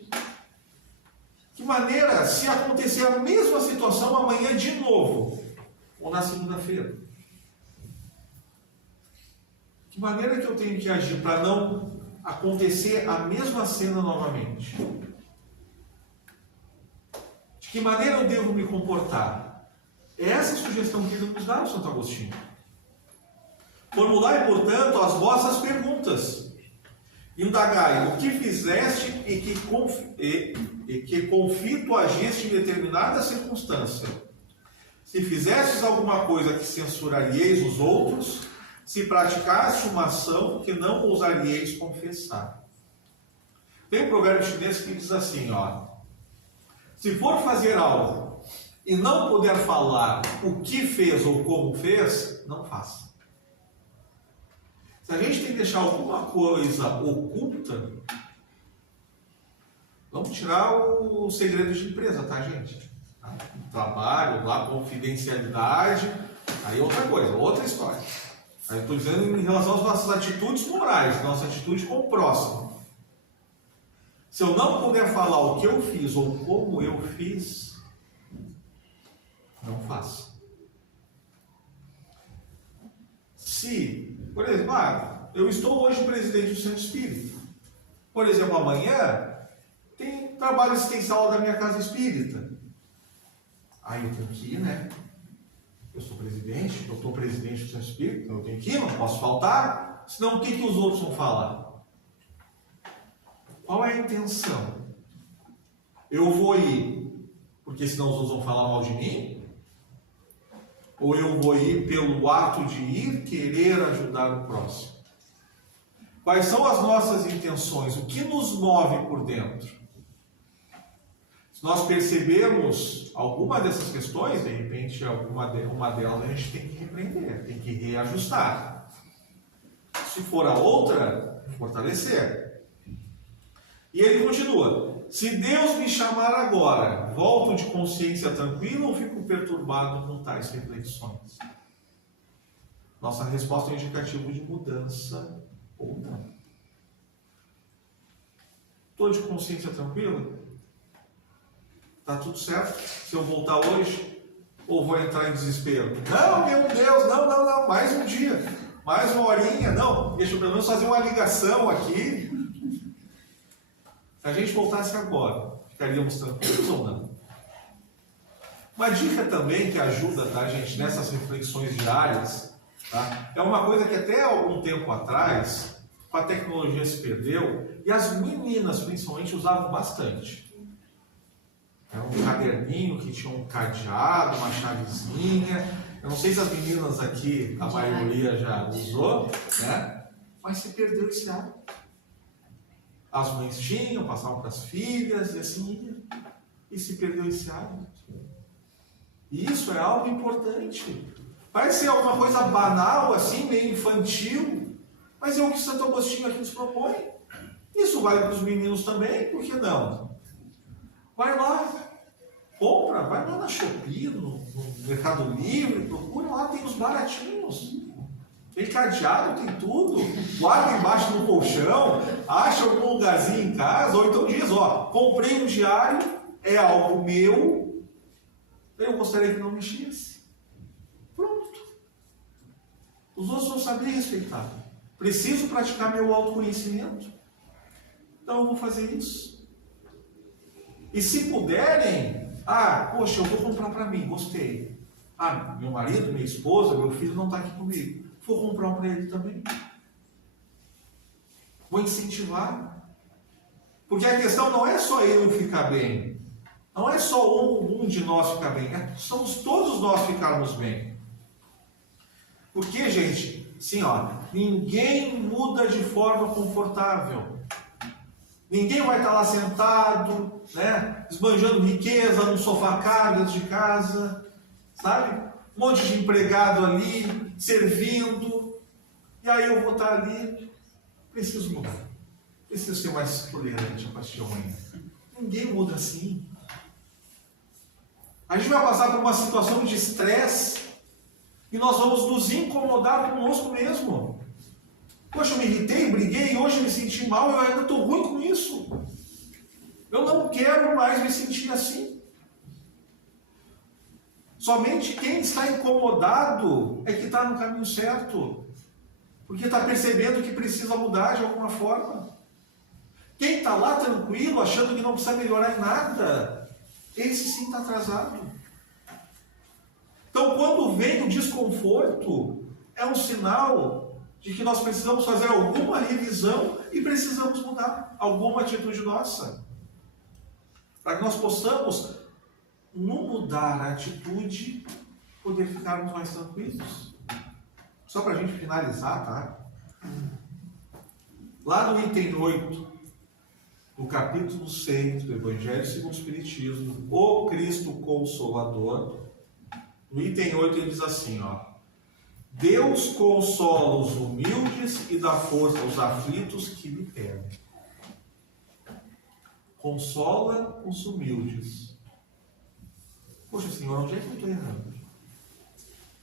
Que maneira, se acontecer a mesma situação amanhã de novo, ou na segunda-feira? Que maneira que eu tenho que agir para não acontecer a mesma cena novamente? De que maneira eu devo me comportar? É essa a sugestão que ele nos dá, o Santo Agostinho. Formulai, portanto, as vossas perguntas. Indagai o que fizeste e que confito agiste em determinada circunstância. Se fizestes alguma coisa que censurarieis os outros, se praticaste uma ação que não ousaríeis confessar. Tem um provérbio chinês que diz assim, ó. Se for fazer algo e não puder falar o que fez ou como fez, não faça. Se a gente tem que deixar alguma coisa oculta, vamos tirar o segredo de empresa, tá, gente? Trabalho, lá, confidencialidade, aí outra coisa, outra história. Aí estou dizendo em relação às nossas atitudes morais, nossa atitude com o próximo. Se eu não puder falar o que eu fiz ou como eu fiz, não faça. Se, por exemplo, eu estou hoje presidente do Centro Espírita. Por exemplo, amanhã tem trabalho assistencial da minha casa espírita. Aí eu tenho que ir, né? Eu sou presidente, eu estou presidente do Centro Espírita, eu tenho que ir, não posso faltar. Senão o que os outros vão falar? Qual é a intenção? Eu vou ir porque senão os outros vão falar mal de mim? Ou eu vou ir pelo ato de ir querer ajudar o próximo? Quais são as nossas intenções? O que nos move por dentro? Se nós percebermos alguma dessas questões, de repente uma delas a gente tem que repreender, tem que reajustar. Se for a outra, fortalecer. E ele continua. Se Deus me chamar agora, volto de consciência tranquila ou fico perturbado com tais reflexões? Nossa resposta é um indicativo de mudança ou não. Estou de consciência tranquila? Está tudo certo? Se eu voltar hoje, Ou vou entrar em desespero? Não, meu Deus, não, mais um dia, mais uma horinha, não, deixa eu pelo menos fazer uma ligação aqui. Se a gente voltasse agora, ficaríamos tranquilos ou não? Uma dica também que ajuda, tá, gente, nessas reflexões diárias, tá? É uma coisa que até algum tempo atrás, a tecnologia se perdeu, e as meninas principalmente usavam bastante. Era um caderninho que tinha um cadeado, uma chavezinha. Eu não sei se as meninas aqui, a maioria já usou, né? Mas se perdeu esse hábito. As mães tinham, passavam para as filhas e assim ia. E se perdeu esse hábito. E isso é algo importante. Parece ser alguma coisa banal, assim, meio infantil, mas é o que Santo Agostinho aqui nos propõe. Isso vale para os meninos também, por que não? Vai lá, compra, vai lá na Shopee, no Mercado Livre, procura lá, tem os baratinhos. Tem cadeado, tem tudo. Guarda embaixo do colchão, acha algum lugarzinho em casa, ou então diz, ó, comprei um diário, é algo meu, eu gostaria que não mexesse. Pronto. Os outros não sabem respeitar. Preciso praticar meu autoconhecimento. Então eu vou fazer isso. E se puderem, poxa, eu vou comprar para mim, gostei. Meu marido, minha esposa, meu filho não está aqui comigo. Vou comprar um para ele também. Vou incentivar. Porque a questão não é só eu ficar bem. Não é só um de nós ficar bem. Somos todos nós ficarmos bem. Porque, gente, sim, ó, ninguém muda de forma confortável. Ninguém vai estar lá sentado, né, esbanjando riqueza no sofá caro dentro de casa, sabe? Um monte de empregado ali, servindo. E aí eu vou estar ali, preciso mudar. Preciso ser mais tolerante a partir de amanhã. Ninguém muda assim. A gente vai passar por uma situação de estresse e nós vamos nos incomodar conosco mesmo. Poxa, eu me irritei, briguei, hoje eu me senti mal, eu ainda estou ruim com isso. Eu não quero mais me sentir assim. Somente quem está incomodado é que está no caminho certo. Porque está percebendo que precisa mudar de alguma forma. Quem está lá tranquilo, achando que não precisa melhorar em nada, esse sim está atrasado. Então, quando vem o desconforto, é um sinal de que nós precisamos fazer alguma revisão e precisamos mudar alguma atitude nossa. Para que nós possamos, no mudar a atitude, poder ficarmos mais tranquilos. Só para a gente finalizar, tá? Lá no item 8, no capítulo 6 do Evangelho segundo o Espiritismo, o Cristo Consolador, no item 8 ele diz assim, ó: Deus consola os humildes e dá força aos aflitos que lhe pedem. Consola os humildes. Poxa, Senhor, onde é que eu estou errando?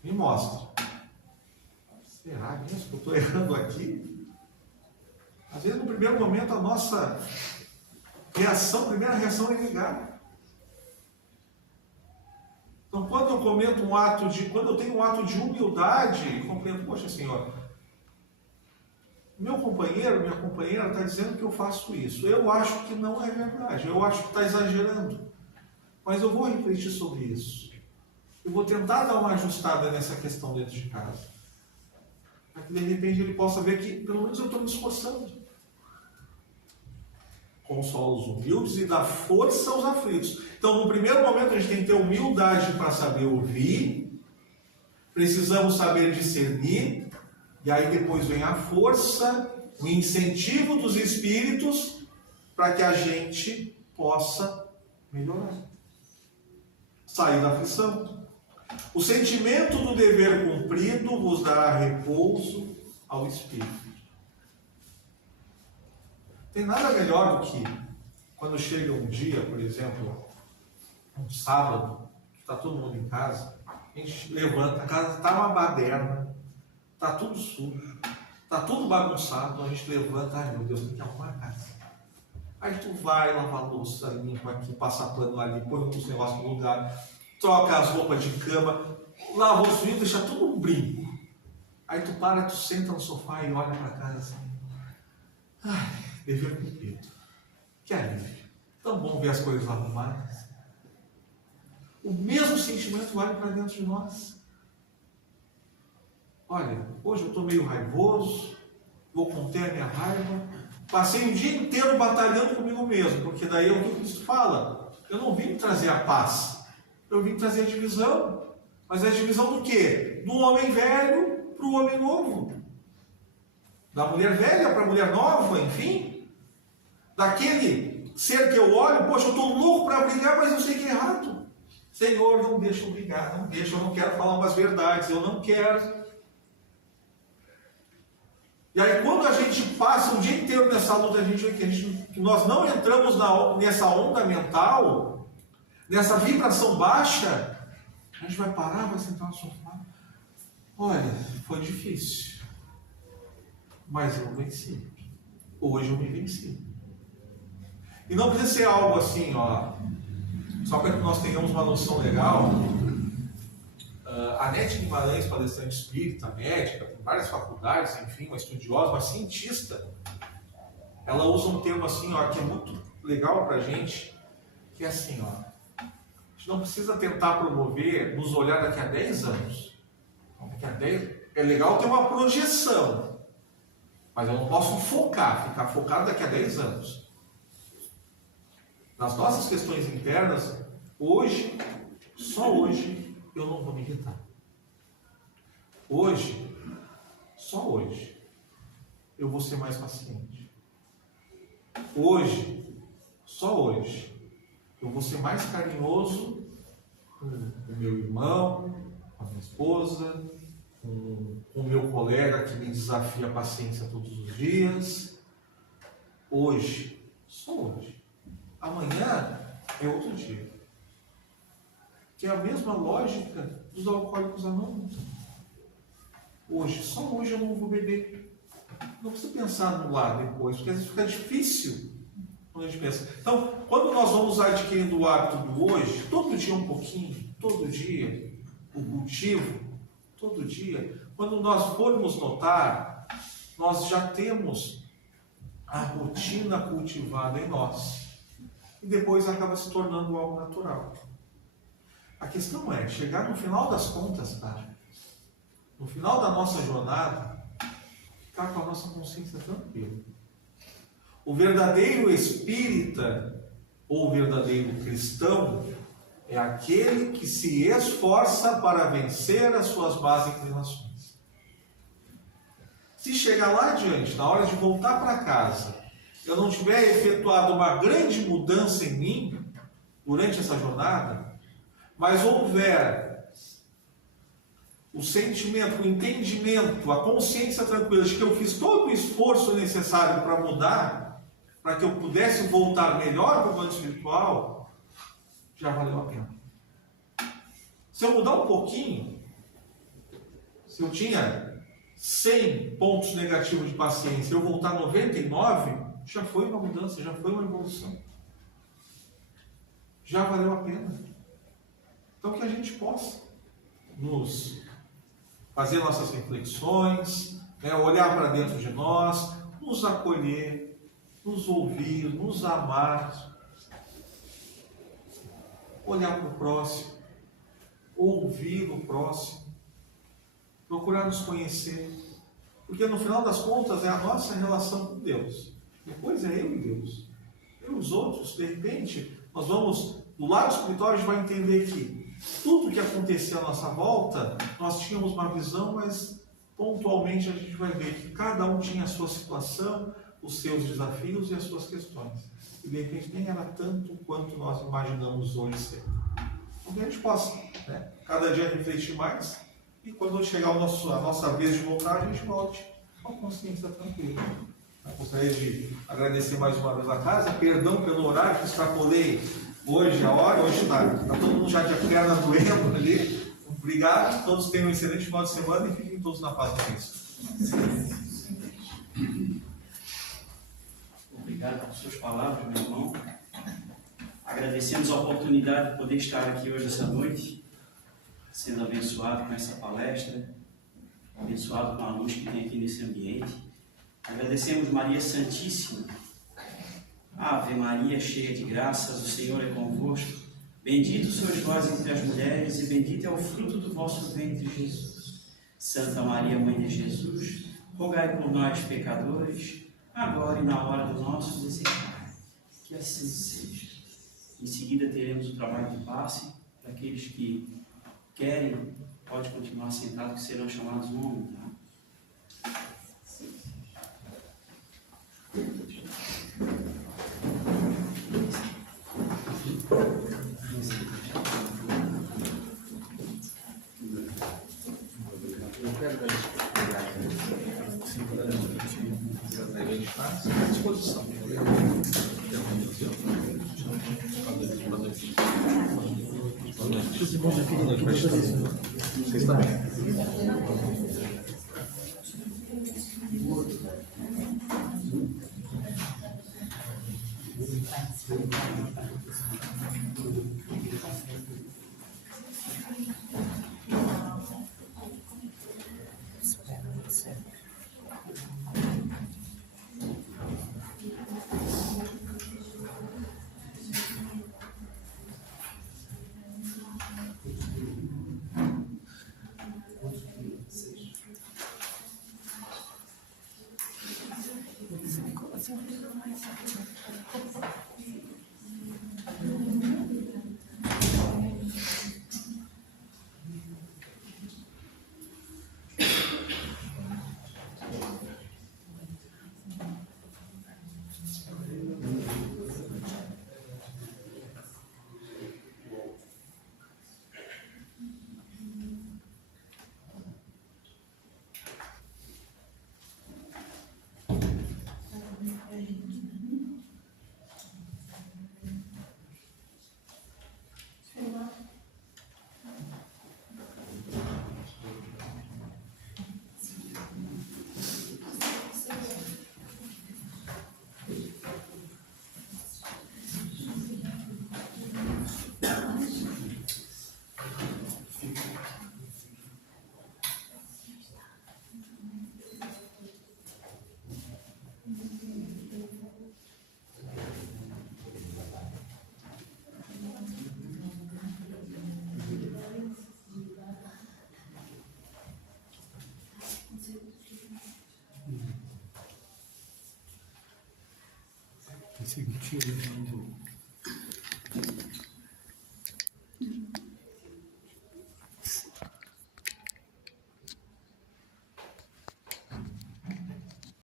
Me mostra. Será mesmo que eu estou errando aqui? Às vezes, no primeiro momento, a nossa primeira reação é negar. Então, quando eu tenho um ato de humildade, compreendo, poxa, Senhor, meu companheiro, minha companheira está dizendo que eu faço isso. Eu acho que não é verdade, eu acho que está exagerando. Mas eu vou refletir sobre isso. Eu vou tentar dar uma ajustada nessa questão dentro de casa. Para que de repente ele possa ver que pelo menos eu estou me esforçando. Consola os humildes e dá força aos aflitos. Então, no primeiro momento, a gente tem que ter humildade para saber ouvir. Precisamos saber discernir. E aí depois vem a força, o incentivo dos espíritos para que a gente possa melhorar. Sair da aflição. O sentimento do dever cumprido vos dará repouso ao espírito. Tem nada melhor do que quando chega um dia, por exemplo, um sábado, que está todo mundo em casa, a gente levanta, a casa está uma baderna, está tudo sujo, está tudo bagunçado, a gente levanta, ai meu Deus, tem que arrumar a casa. Aí tu vai lavar a louça, limpa aqui, passa pano ali, põe os negócios no lugar. troca as roupas de cama, lava os filhos, deixa tudo um brinco. Aí tu para, tu senta no sofá e olha para casa assim. Ai, dever cumprido. Que alívio. Tão bom ver as coisas arrumadas. O mesmo sentimento vale para dentro de nós. Olha, hoje eu estou meio raivoso, vou conter a minha raiva. Passei o dia inteiro batalhando comigo mesmo, porque daí é o que o Cristo fala. Eu não vim trazer a paz, eu vim trazer a divisão. Mas é a divisão do quê? Do homem velho para o homem novo. Da mulher velha para a mulher nova, enfim. Daquele ser que eu olho, poxa, eu estou louco para brigar, mas eu sei que é errado. Senhor, não deixa eu brigar, não deixa, eu não quero falar umas verdades, eu não quero. E aí quando a gente passa o dia inteiro nessa luta, a gente vê que nós não entramos nessa onda mental, nessa vibração baixa, a gente vai parar, vai sentar no sofá. Olha, foi difícil, mas eu venci. Hoje eu me venci. E não precisa ser algo assim, ó, só para que nós tenhamos uma noção legal. A Nete Guimarães, palestrante espírita, médica, tem várias faculdades, enfim, uma estudiosa, uma cientista, ela usa um termo assim, ó, que é muito legal para a gente, que é assim, ó, a gente não precisa tentar promover, nos olhar daqui a 10 anos. Daqui a 10, é legal ter uma projeção, mas eu não posso ficar focado daqui a 10 anos. Nas nossas questões internas, hoje, só hoje, eu não vou me irritar. Hoje, só hoje, eu vou ser mais paciente. Hoje, só hoje, eu vou ser mais carinhoso com o meu irmão, com a minha esposa, com o meu colega que me desafia a paciência todos os dias. Hoje, só hoje. Amanhã é outro dia. Que é a mesma lógica dos alcoólicos anônimos. Hoje, só hoje eu não vou beber. Não precisa pensar no lá depois, porque às vezes fica difícil quando a gente pensa. Então, quando nós vamos adquirindo o hábito do hoje, todo dia um pouquinho, todo dia, o cultivo, todo dia, quando nós formos notar, nós já temos a rotina cultivada em nós. E depois acaba se tornando algo natural. A questão é, chegar no final das contas, cara, no final da nossa jornada, ficar com a nossa consciência tranquila. O verdadeiro espírita, ou verdadeiro cristão, é aquele que se esforça para vencer as suas más inclinações. Se chegar lá adiante, na hora de voltar para casa, eu não tiver efetuado uma grande mudança em mim, durante essa jornada, mas houver o sentimento, o entendimento, a consciência tranquila de que eu fiz todo o esforço necessário para mudar, para que eu pudesse voltar melhor para o plano espiritual, já valeu a pena. Se eu mudar um pouquinho, se eu tinha 100 pontos negativos de paciência, eu voltar a 99, já foi uma mudança, já foi uma evolução. Já valeu a pena. Então que a gente possa nos fazer nossas reflexões, né, olhar para dentro de nós, nos acolher, nos ouvir, nos amar, olhar para o próximo, ouvir o próximo, procurar nos conhecer, porque no final das contas é a nossa relação com Deus. Depois é eu e Deus. Eu e os outros, de repente, nós vamos, do lado espiritual, a gente vai entender que tudo que acontecia à nossa volta, nós tínhamos uma visão, mas pontualmente a gente vai ver que cada um tinha a sua situação, os seus desafios e as suas questões. E de repente nem era tanto quanto nós imaginamos hoje ser. Então que a gente possa, né, cada dia refletir mais, e quando chegar a nossa vez de voltar, a gente volte com a consciência tranquila. Eu gostaria de agradecer mais uma vez a casa, perdão pelo horário que extrapolei hoje, a hora, hoje está todo mundo já de perna doendo ali. Obrigado, todos tenham um excelente final de semana e fiquem todos na paz de Cristo. Obrigado por suas palavras, meu irmão. Agradecemos a oportunidade de poder estar aqui hoje, essa noite, sendo abençoado com essa palestra, abençoado com a luz que tem aqui nesse ambiente. Agradecemos Maria Santíssima. Ave Maria, cheia de graças, o Senhor é convosco. Bendito sois vós entre as mulheres e bendito é o fruto do vosso ventre, Jesus. Santa Maria, Mãe de Jesus, rogai por nós, pecadores, agora e na hora do nosso desencarne. Que assim seja. Em seguida teremos o trabalho de passe. Para aqueles que querem, pode continuar sentado, que serão chamados um homem, tá? Vocês também. Esse tiro